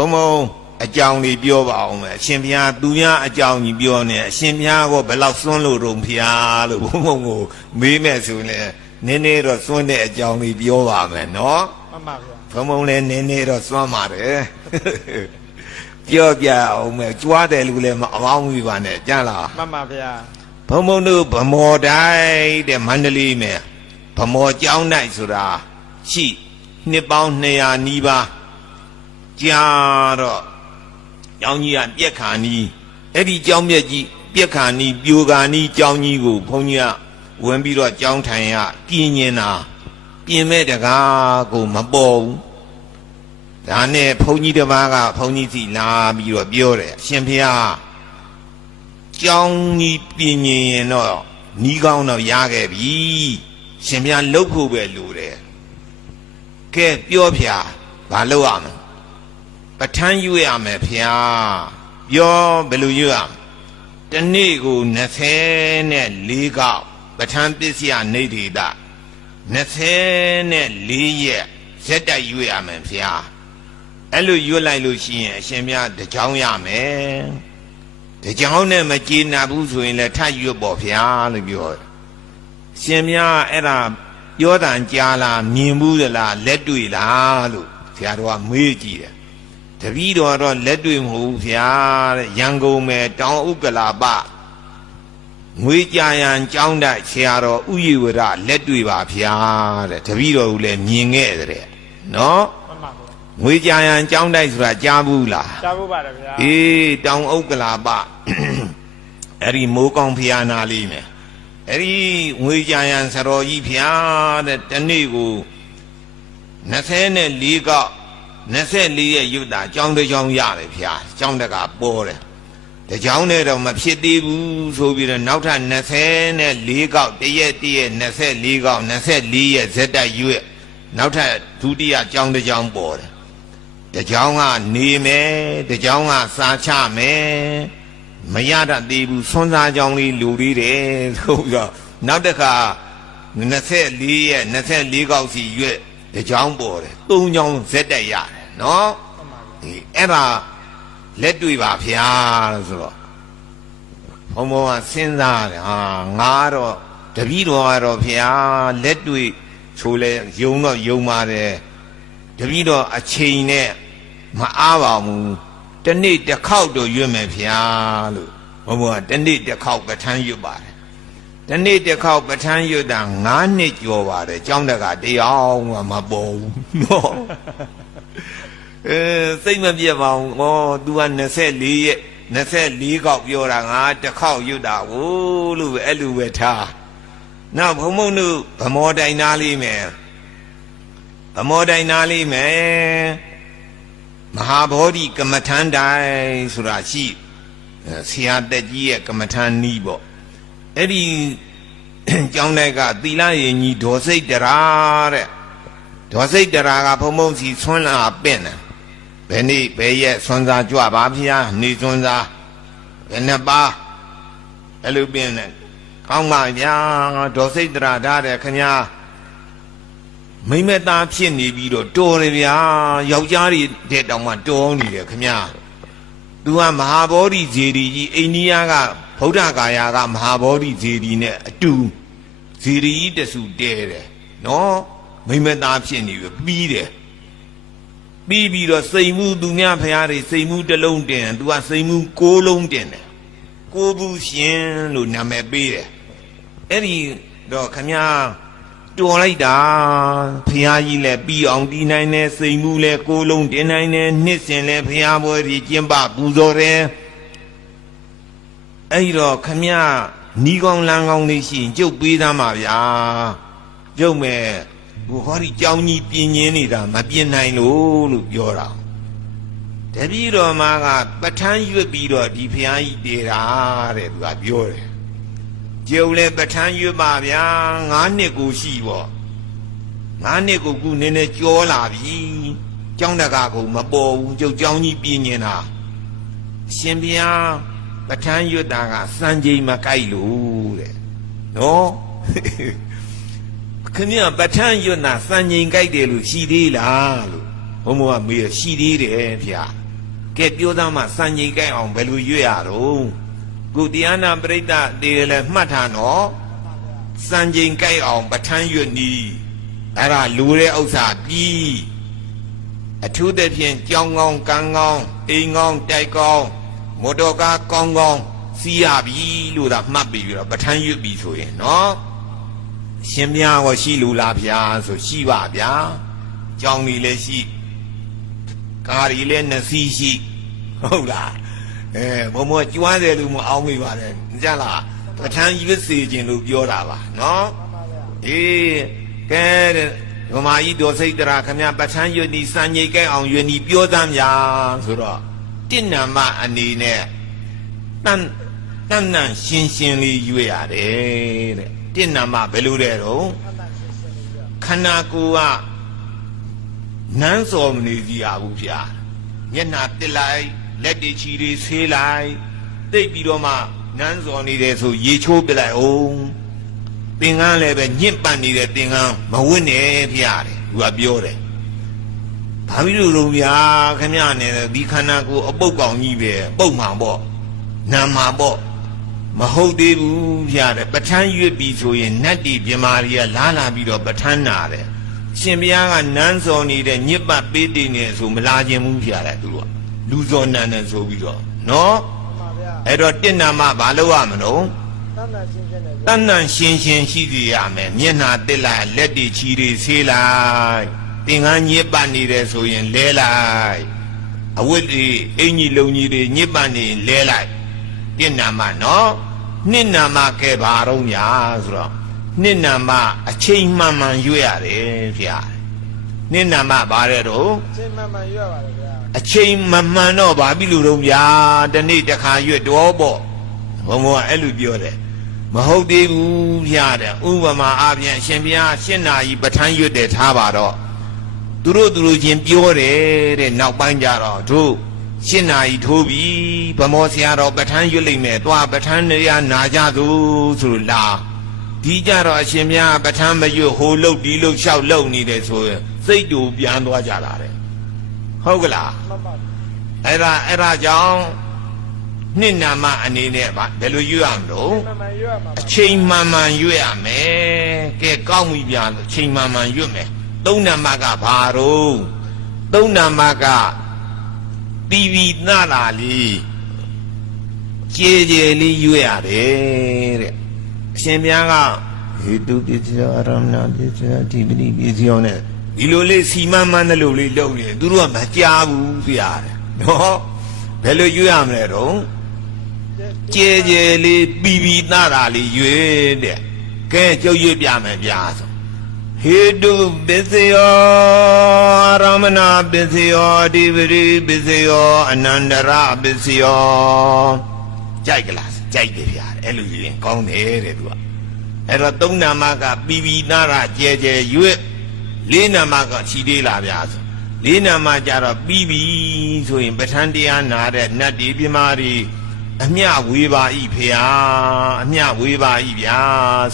ဘုံဘုံအကြောင်းလေးပြောပါအောင်မယ်အရှင်ဘုရားသူများအကြောင်းကြီးပြောနေအရှင်ဘုရားကဘယ်လောက်စွန့်လို့တုံဖျားလို့ဘုံဘုံကိုမေးမဲ့ဆိုရင်နည်းနည်းတော့စွန့်တဲ့အကြောင်းလေးပြောပါမယ်နော်မှန်ပါဗျာဘုံဘုံလည်းနည်းနည်းတော့စွန့်ပါတယ်ပြောပြအောင်မယ်ကြွားတယ်လို့လည်းမအောင်းဘူးပါနဲ့ကြားလားမှန်ပါဗျာဘုံဘုံတို့ဗမော်တိုင်းတဲ့မန္တလေးမယ်ဗမော်ကျောင်းတိုင်းဆိုတာရှိနှစ်ပေါင်း200နီးပါးကြာတော့ကျောင်းကြီးကပြက်ခါနီးအဲ့ဒီကျောင်းမြက်ကြီးပြက်ခါနီးပြိုခါနီးကျောင်းကြီးကိုဘုန်းကြီးကဝင်ပြီးတော့ကျောင်းထိုင်ရပြင်းညင်တာပြင်မဲ့တကားကိုမပေါ်ဘူးဒါနဲ့ဘုန်းကြီးတစ်ပါးကဘုန်းကြီးစီလာပြီးတော့ပြောတယ်အရှင်ဘုရားကျောင်းကြီးပြင်းညင်ရင်တော့နီးကောင်းတော့ရခဲ့ပြီရှင်ဘုရားလှုပ်ဖို့ပဲလိုတယ်ကဲပြောဖျားဘာလုပ်ရမလဲပဋ္ဌာန်းယူရမယ်ဖျားပြောဘယ်လိုယူရမလဲတနေ့ကို24ခေါက်ပဋ္ဌာန်းပစ္စယနေတိတ24ရက်ဇက်တိုက်ယူရမယ်ဖျားအဲ့လိုယူလိုက်လို့ရှိရင်အရှင်မြတ်တကြောင်းရမယ်တကြောင်းနဲ့မကျေနပ်ဘူးဆိုရင်လည်းထပ်ယူပေါ့ဖျားလို့ပြောတယ်ရှင်မြတ်အဲ့ဒါပြောတန်ကြားလားမြင်ဘူးသလားလက်တွေ့လားလို့ဆရာတော်ကမေးကြည့်တယ်တပည့်တော်တော့လက်တွေ့မဟုတ်ဘူးဗျာတဲ့ရန်ကုန်မယ်တောင်ဥက္ကလာပငွေကြရန်ကျောင်းတိုက်ဆရာတော်ဥယျဝရလက်တွေ့ပါဗျာတဲ့တပည့်တော်ကလည်းမြင်ခဲ့တဲ့နော်မှန်ပါဗျာငွေကြရန်ကျောင်းတိုက်ဆိုတာကြားဘူးလားကြားဘူးပါတယ်ဗျာအေးတောင်ဥက္ကလာပအဲ့ဒီမိုးကောင်းဖျားနာလေးမယ်အဲ့ဒီငွေကြရန်ဆရာကြီးဖျားတဲ့တနေ့ကို24ခေါက်24ရက်ရွတ်တာကျောင်းတစ်ကျောင်းရတယ်ဖျားကျောင်းတကပေါ်တယ်တကျောင်းနဲ့တော့မဖြစ်သေးဘူးဆိုပြီးတော့နောက်ထပ်24ခေါက်တရက်24ခေါက်24ရက်ဇက်တိုက်ရွတ်နောက်ထပ်ဒုတိယကျောင်းတစ်ကျောင်းပေါ်တယ်တကျောင်းကနေမယ်တကျောင်းကစားချမယ်မရတတ်သေးဘူးဆွမ်းစားကျောင်းလေးလူလေးတယ်ဆိုပြီးတော့နောက်တစ်ခါ24ရက်24ခေါက်စီရွတ်တကြောင်ပေါ်တယ်3ကြောင်ဇက်တက်ရတယ်နော်ဒီအဲ့ဒါလက်တွေ့ပါဗျာဆိုတော့ဘုံဘုံကစဉ်းစားတယ်ဟာငါတော့တပည့်တော်ကတော့ဗျာလက်တွေ့ဆိုလဲယုံတော့ယုံပါတယ်တပည့်တော်အချိန်နဲ့မအားပါဘူးတနေ့တစ်ခေါက်တော့ရွတ်မယ်ဗျာလို့ဘုံဘုံကတနေ့တစ်ခေါက်ပဋ္ဌာန်းရွတ်ပါတယ်တနေ့တစ်ခေါက်ပဋ္ဌာန်းရွတ်တာ9နှစ်ကျော်ပါတယ်ကျောင်းတကတရားမှမပေါ်ဘူးနော်စိတ်မပြတ်ပါဘူးဩ तू က24ရက်24ခေါက်ပြောတာငါတစ်ခေါက်ရွတ်တာကိုလို့ပဲအဲ့လိုပဲထားနောက်ဘုံဘုံတို့ဗမောတိုင်သားလေးမယ်ဗမောတိုင်သားလေးမယ်မဟာဗောဓိကမ္မထန်တိုင်ဆိုတာရှိဆရာတက်ကြီးရဲ့ကမ္မထန်နီးပေါ့အဲ့ဒီကျောင်းတိုက်ကသီလရင်ကြီးဒေါ်စိတ်တရာတဲ့ဒေါ်စိတ်တရာကဘုံဘုံစီဆွမ်းလာပင့်တယ်ဘယ်နေ့ဘယ်ရက်ဆွမ်းစားကြွပါဗျာနေဆွမ်းစားဘယ်နှစ်ပါအဲ့လိုပင့်တယ်ကောင်းပါဗျာဒေါ်စိတ်တရာထားတယ်ခင်ဗျာမိမသားဖြစ်နေပြီးတော့တော်တယ်ဗျာယောက်ျားတွေတဲ့တောင်မှတော်နေတယ်ခင်ဗျာသူကမဟာဗောဓိဇေဒီကြီးအိန္ဒိယကဗုဒ္ဓဂါယာကမဟာဗောဓိဇေဒီနဲ့အတူဇေဒီကြီးတဆူတဲတယ်နော်မိမသားဖြစ်နေပြီပြီးတယ်ပြီးပြီးတော့စိန်မှုသူများဖရားတွေစိန်မှုတစ်လုံးတင်သူကစိန်မှု6လုံးတင်တယ်6ဘူးရှင်လို့နာမည်ပေးတယ်အဲ့ဒီတော့ခမညာတော်လိုက်တာဖရားကြီးလည်းပြီးအောင်တီးနိုင်တယ်စိန်မှုလည်း6လုံးတင်နိုင်တယ်နှစ်စဉ်လည်းဖရားပွဲကြီးကျင်းပပူဇော်တယ်အဲ့တော့ခမနီးကောင်းလမ်းကောင်းလေးရှိရင်ကျုပ်ပေးသားမှာဗျာကျုပ်မဲ့ဟိုဟောဒီကြောင်းကြီးပြင်းရင်းနေတာမပြင်းနိုင်လို့ပြောတာတပည့်တော်မကပဋ္ဌာန်းရွတ်ပြီးတော့ဒီဖျားကြီးတည်တာတဲ့သူကပြောတယ်ကျုပ်လည်းပဋ္ဌာန်းရွတ်ပါဗျာ9နှစ်ကိုရှိပေါ့9နှစ်ကိုခုနည်းနည်းကြောလာပြီကျောင်းတကာကိုမပေါ်ဘူးကျုပ်ကြောင်းကြီးပြင်းနေတာရှင်ဗျာပဋ္ဌာန်းရွတ်တာကစံချိန်မကိုက်လို့တဲ့နော်ခင်ဗျာပဋ္ဌာန်းရွတ်တာစံချိန်ကိုက်တယ်လို့ရှိသေးလားလို့ဘုံဘုံကမေးရှိသေးတယ်ဗျာ ကဲပြောသားမှစံချိန်ကြိုက်အောင်ဘယ်လိုရွတ်ရတော့ကုတရားနာပရိသတ်တေလည်းမှတ်ထားနော်စံချိန်ကြိုက်အောင်ပဋ္ဌာန်းရွတ်နီးအဲ့ဒါလူတဲ့ဥစ္စာပြီးအထူးသဖြင့်ကြောင်းကောင်းကံကောင်းအိမ်ကောင်းတိုက်ကောင်းမော်တော်ကားကောင်းကောင်းစီးရပြီလို့သာမှတ်ပြီးတော့ပဋ္ဌာန်းရွတ်ပြီဆိုရင်နော်ရှင်မြတ်ဟောရှိလူလားဗျာဆိုရှိပါဗျာကြောင်းကြီးလည်းရှိကားကြီးလည်းနှစ်စီးရှိဟုတ်လားဘုံမကျွမ်းတယ်လို့မအောင်မိပါတယ်ကြလားပဋ္ဌာန်းရွတ်စေခြင်းလို့ပြောတာပါနော်အေးကဲဗမာကြီးတော်စိတ်တရာခမပဋ္ဌာန်းရွတ်နီစံញိတ်ကဲအောင်ရွတ်နီပြောသမ်းများဆိုတော့တဏ္ဏမအနေနဲ့တန်ရှင်းရှင်းလေးရွတ်ရတယ်တဲ့တဏ္ဏမဘယ်လိုလဲတော့ခန္ဓာကိုယ်ကနန်းစော်မနေစီရဘူးဗျာမျက်နှာတစ်လိုက်လက်တွေချီတွေဆေးလိုက်သိပ်ပြီးတော့မှနန်းစော်နေတယ်ဆိုရေချိုးပြလိုက်အောင်သင်္ကန်းလည်းပဲညှင့်ပတ်နေတဲ့သင်္ကန်းမဝတ်နဲ့ဗျာတဲ့သူကပြောတယ်ဘာဖြစ်လို့လုံးဗျာခင်ဗျနဲ့ဒီခန္ဓာကိုယ်အပုတ်ကောင်ကြီးပဲပုတ်မှန်ပေါ့နာမှာပေါ့မဟုတ်သေးဘူးဗျာတဲ့ပဋ္ဌာန်းရွတ်ပြီးဆိုရင်နတ်တီပြမာရီကလာပြီးတော့ပဋ္ဌာန်းနာတယ်ရှင်ဘုရားကနန်းစော်နေတဲ့ညစ်ပတ်ပေးတည်နေဆိုမလာခြင်းဘူးဗျာတဲ့သူကလူစော်နန်းနဲ့ဆိုပြီးတော့နော်အဲ့တော့တဏ္ဏမဘာလို့ရမလို့တဏ္ဏရှင်းရှိစီရမယ်မျက်နှာတစ်လိုက်လက်တွေချီတွေဆေးလိုက်သင်္ကန်းညစ်ပတ်နေတယ်ဆိုရင်လဲလိုက်အဝတ်တွေအင်ကြီးလုံကြီးတွေညစ်ပတ်နေလဲလိုက်တဏ္ဏမနော်နှစ်နာမကဲဘာတော့ညာဆိုတော့နှစ်နာမအချိန်မှန်မှန်ရွတ်ရတယ်ဗျာနှစ်နာမဘာလဲတော့အချိန်မှန်မှန်ရွတ်ပါတယ်ဗျာအချိန်မှန်မှန်တော့ဘာဖြစ်လို့တော့ဗျာတနေ့တစ်ခါရွတ်တော့ပေါ့ဘုံဘုံကအဲ့လိုပြောတယ်မဟုတ်သေးဘူးဗျာတဲ့ဥပမာအားဖြင့်အရှင်ဘုရားရှင်းနာကြီးပဋ္ဌာန်းရွတ်တယ်ထားပါတော့သူတို့ချင်းပြောတယ်တဲ့နောက်ပိုင်းကြတော့တို့ရှင်းနာကြီးထိုးပြီဗမောဆရာတော်ပဋ္ဌာန်းရွတ်လိုက်မယ်တွားပဋ္ဌာန်းရနာကြသူဆိုလာဒီကြတော့အရှင်ဘုရားပဋ္ဌာန်းမရွတ်ဟိုလုတ်ဒီလုတ်လျှောက်လုတ်နေတယ်ဆိုရင်စိတ်တူပြန်သွားကြတာတဲ့ဟုတ်ကလားအဲ့ဒါကြောင့်နှစ်နာမအနေနဲ့ဘယ်လိုရွတ်ရမလို့အချိန်မှန်မှန်ရွတ်ရမယ်ကဲကောင်းပြီဗျာအချိန်မှန်မှန်ရွတ်မယ်သုံးနာမကဘာတော့သုံးနာမကတီဗီနာလာလေးကျေလေးရွတ်ရတယ်တဲ့အရှင်ဘုရားကဟေတုပစ္စယအရမဏပစ္စယဒီပတိပစ္စယနဲ့ဒီလိုလေးစီမံမှန်းတဲ့လိုလေးလုပ်နေသူတို့ကမကြားဘူးပြရတယ်နော်ဘယ်လိုရွတ်ရမလဲတော့ကျေလေးပြီးသားတာလေးရွတ်တဲ့ကဲကျုပ်ရွတ်ပြမယ်ဗျာဆိုဟေတုပစ္စယအရမဏပစ္စယဒီပတိပစ္စယအနန္တရပစ္စယကြိုက်ကလားကြိုက်တယ်ဗျာအဲ့လိုရင်ကောင်းတယ်တဲ့သူကအဲ့တော့သုံးနာမကပြီးသားတာကျဲရွတ်လေးနာမကခြီသေးလားဗျာဆိုလေးနာမကြတော့ပြီးပြီဆိုရင်ပဋ္ဌာန်းတရားနာတဲ့နတ်ဒီပြမာတွေအမျှဝေပါဤဖေဟာအမျှဝေပါဤဗျာ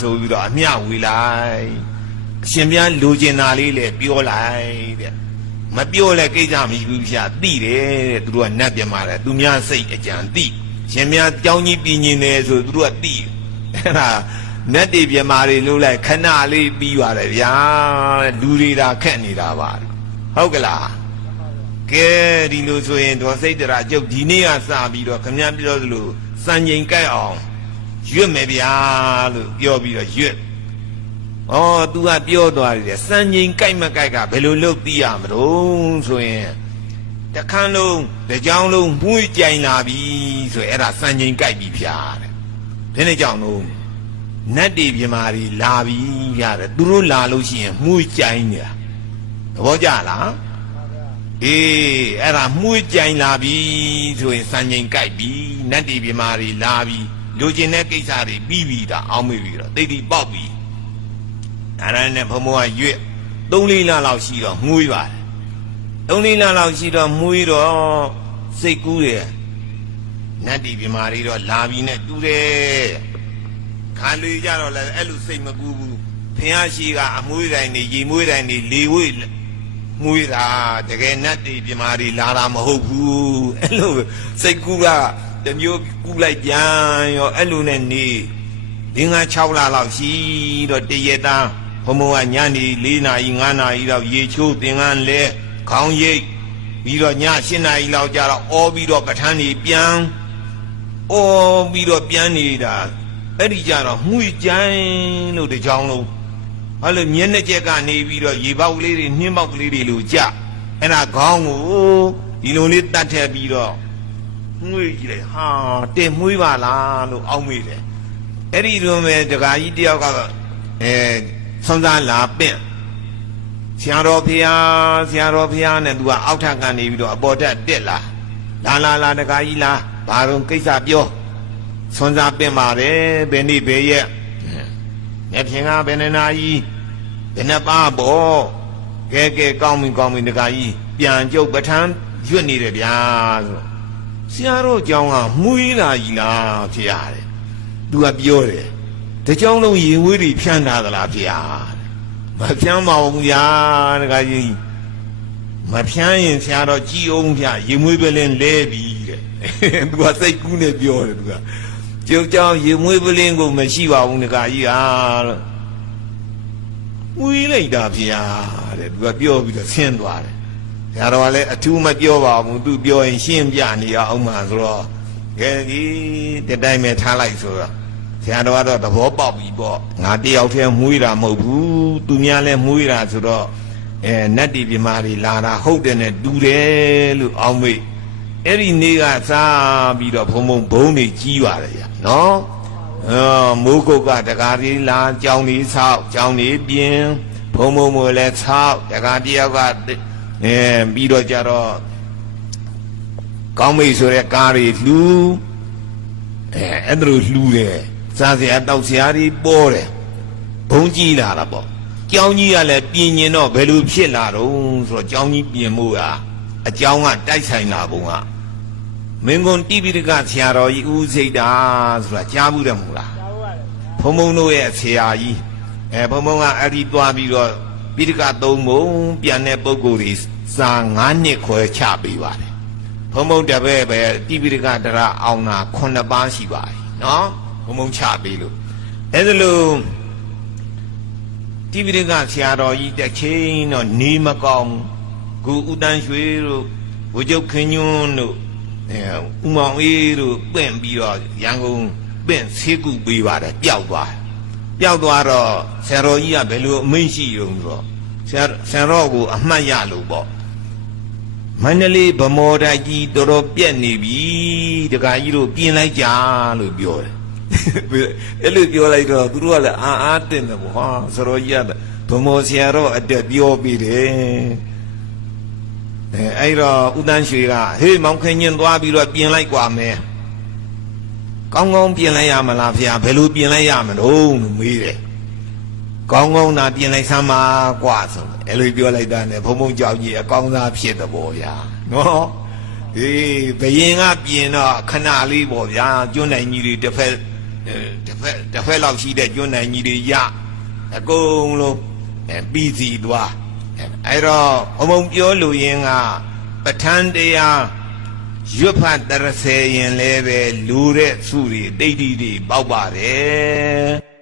ဆိုပြီးတော့အမျှဝေလိုက်အရှင်ဘုရားလူကျင်တာလေးလေပြောလိုက်တဲ့မပြောလဲကိစ္စမရှိဘူးဗျာသိတယ်တဲ့သူတို့ကနတ်ပြမာတယ်သူများစိတ်အကြံသိရှင်ဘုရားကြောင်းကြီးပြင်းနေတယ်ဆိုသူတို့ကသိအဲ့ဒါနတ်တွေပြမာတွေလို့လိုက်ခဏလေးပြီးပါတယ်ဗျာလူတွေဒါခက်နေတာပါဟုတ်ကလားကဲဒီလိုဆိုရင်ဒေါ်စိတ်တရာကျုပ်ဒီနေ့ကစပြီးတော့ခမည်းပြောသလိုစံချိန်ကြိုက်အောင်ရွတ်မယ်ဗျာလို့ပြောပြီးတော့ရွတ်ဩ तू ကပြောသွားတယ်စံချိန်ကြိုက်မကြိုက်ကဘယ်လိုလုပ်သိရမလို့ဆိုရင်တခန်းလုံးတစ်ကြောင်းလုံးမှုကြိုင်လာပြီဆိုရင်အဲ့ဒါစံချိန်ကြိုက်ပြီဗျာတဲ့ဘယ်နဲ့ကြောင့်လို့နတ်တွေပြမာတွေလာပြီဗျာတဲ့သူတို့လာလို့ရှိရင်မှုကြိုင်နေတာသဘောကျလားအေးအဲ့ဒါမှုကြိုင်လာပြီဆိုရင်စံချိန်ကြိုက်ပြီနတ်တီပြမာတွေလာပြီလူကျင်တဲ့ကိစ္စတွေပြီးပြီဒါအောင်းမေ့ပြီတော့တိတ်တိပေါက်ပြီဒါနဲ့ဘုံဘုံကရွတ်3-4လလောက်ရှိတော့မှုေးပါတယ်3-4လလောက်ရှိတော့မှုေးတော့စိတ်ကူးတယ်နတ်တီပြမာတွေတော့လာပြီနဲ့တူတယ်ခါလူကြတော့လည်းအဲ့လိုစိတ်မကူးဘူးဖះရှိကအမွှေးတိုင်းနေရေမွေးတိုင်းနေလေဝေး မွေးတာတကယ်နတ်တွေပြမာတွေလာတာမဟုတ်ဘူးအဲ့လိုစိတ်ကူးကတမျိုးကူးလိုက်ပြန်ရောအဲ့လိုနဲ့နေ5-6 လလောက်ရှိတော့တရက်သားဘုံဘုံကညနေ4 နာရီ 5 နာရီလောက်ရေချိုးသင်္ကန်းလဲခေါင်းရိပ်ပြီးတော့ည8 နာရီလောက်ကြာတော့အော်ပြီးတော့ပဋ္ဌာန်းကြီးပြန်အော်ပြီးတော့ပြန်နေတာအဲ့ဒီကြတော့မှုကြိုင်းလို့တကြောင်လုံးအဲ့လိုမျက်နှာချက်ကနေပြီးတော့ရေပေါက်ကလေးတွေနှင်းပေါက်ကလေးတွေလို့ကြအဲ့ဒါခေါင်းကိုဒီလိုလေးတတ်ထည့်ပြီးတော့မှုကြည့်လိုက်ဟာတင်မှုပါလားလို့အောက်မေ့တယ်အဲ့ဒီလိုပဲတခါကြီးတယောက်ကဆွမ်းစားလာပင့်ဆရာတော်ဖျားနဲ့သူကအောက်ထပ်ကနေပြီးတော့အပေါ်တက်တက်လာတခါကြီးလားဘာလို့ကိစ္စပြောဆွမ်းစားပင့်ပါတယ်ဘယ်နေ့ဘယ်ရက်မျက်ဖြင်ကဘယ်နှနာကြီးဘယ်နှပါပေါ့ကဲကောင်းပြီတခါကြီးပြန်ကြုတ်ပဋ္ဌာန်းရွတ်နေတယ်ဗျာဆိုဆရာတော်ကြောင်းကမှုေးလာကြီးလားဖျားတယ်သူကပြောတယ်တကြောင်လုံးရင်ဝေးတွေဖြန်းထားသလားဖျားမဖြန်းပါဘူးဗျာတခါကြီးမဖြန်းရင်ဆရာတော်ကြည်အောင်ဗျာရင်မွေးပလင်းလဲပြီတဲ့သူကစိတ်ကူးနဲ့ပြောတယ်သူကကျုပ်ကြောင့်ရင်မွေးပလင်းကိုမရှိပါဘူးတခါကြီးဟာလို့မွေးလိုက်တာဗျာတဲ့သူကပြောပြီးတော့ဆင်းသွားတယ်ဆရာတော်ကလည်းအထူးမပြောပါဘူးသူပြောရင်ရှင်းပြနေရအောင်မှာဆိုတော့ကဲဒီတတိုင်းပဲထားလိုက်ဆိုတော့ဆရာတော်ကတော့သဘောပေါက်ပြီပေါ့ငါတယောက်တည်းမွေးတာမဟုတ်ဘူးသူများလည်းမွေးတာဆိုတော့နတ်တီပြမာတွေလာတာဟုတ်တယ်နဲ့တူတယ်လို့အောင်းမေ့အဲ့ဒီနေ့ကစားပြီးတော့ဘုံဘုံတွေကြီးပါတယ်ဗျနော်မိုးကုတ်ကတကားလေးလာကြောင်လေးဆောက်ကြောင်လေးပြင်းဘုံမလည်းဆောက်တကားတယောက်ကပြီးတော့ကြတော့ကောင်းမိတ်ဆိုတဲ့ကားတွေလှူအဲ့ဒါလိုလှူတယ်စားစရာတောက်စရာတွေပေါ်တယ်ဘုံကြီးလာတာပေါ့ကျောင်းကြီးကလည်းပြင်ရင်တော့ဘယ်လိုဖြစ်လာတော့ဆိုတော့ကျောင်းကြီးပြင်မှုကအကျောင်းကတိုက်ဆိုင်လာပုံကမင်းကွန်တိပိဋကဆရာတော်ကြီးဦးစိတ်တာဆိုတာကြားဘူးတယ်မဟုတ်လားဘုံတို့ရဲ့ဆရာကြီးဘုံကအဲ့ဒီသွားပြီးတော့ပိဋက3 ပုံပြန်တဲ့ပုဂ္ဂိုလ်တွေစာ9 နှစ်ခွဲချပေးပါတယ်ဘုံတပည့်ပဲတိပိဋကတရအောင်တာ9 ပါးရှိပါတယ်နော်ဘုံချပေးလို့အဲ့ဒါလို့တိပိဋကဆရာတော်ကြီးတစ်ချိန်တော့နေမကောင်းကိုဦးတန်းရွှေတို့ဝကျုပ်ခင်ညွန်းတို့ဦးမောင်အေးတို့ပင့်ပြီးတော့ရန်ကုန်ပင့်ဆေးကုပေးပါတယ်ပျောက်သွားတော့ဆရာတော်ကြီးကဘယ်လိုအမိန့်ရှိရုံဆိုတော့ဆရာတော်ကိုအမှတ်ရလို့ပေါ့မန္တလေးဗမော်တိုက်ကြီးတော်တော်ပြက်နေပြီတခါကြီးတို့ပြင်လိုက်ကြလို့ပြောတယ်အဲ့လိုပြောလိုက်တော့သူတို့ကလည်းအားတင်တယ်ပေါ့ဟာဆရာတော်ကြီးကဗမော်ဆရာတော်အတက်ပြောပြီးတယ်အဲ့တော့ဦးတန်းရွှေကဟေးမောင်ခင်ညင်သွားပြီးတော့ပြင်လိုက်กว่าမယ်ကောင်းပြင်လိုက်ရမလားဖေဘယ်လိုပြင်လိုက်ရမလို့မေးတယ်ကောင်းသာပြင်လိုက်စမ်းပါกว่าဆိုအဲ့လိုပြောလိုက်တာနဲ့ဘုံကြောင်ကြီးအကောင်းစားဖြစ်တယ်ပေါ့ဗျာနော်ဘယင်ကပြင်တော့ခဏလေးပေါ့ဗျာကျွန်းနိုင်ကြီးတွေတစ်ဖက်လောက်ရှိတဲ့ကျွန်းနိုင်ကြီးတွေရအကုန်လုံးပြီးစီသွားအဲ့တော့ဘုံပြောလို့ရင်ကပဋ္ဌာန်းတရားရွတ်ဖတ်တရစေရင်လည်းပဲလူတဲ့စုတွေတိတ်တိပေါက်ပါတယ်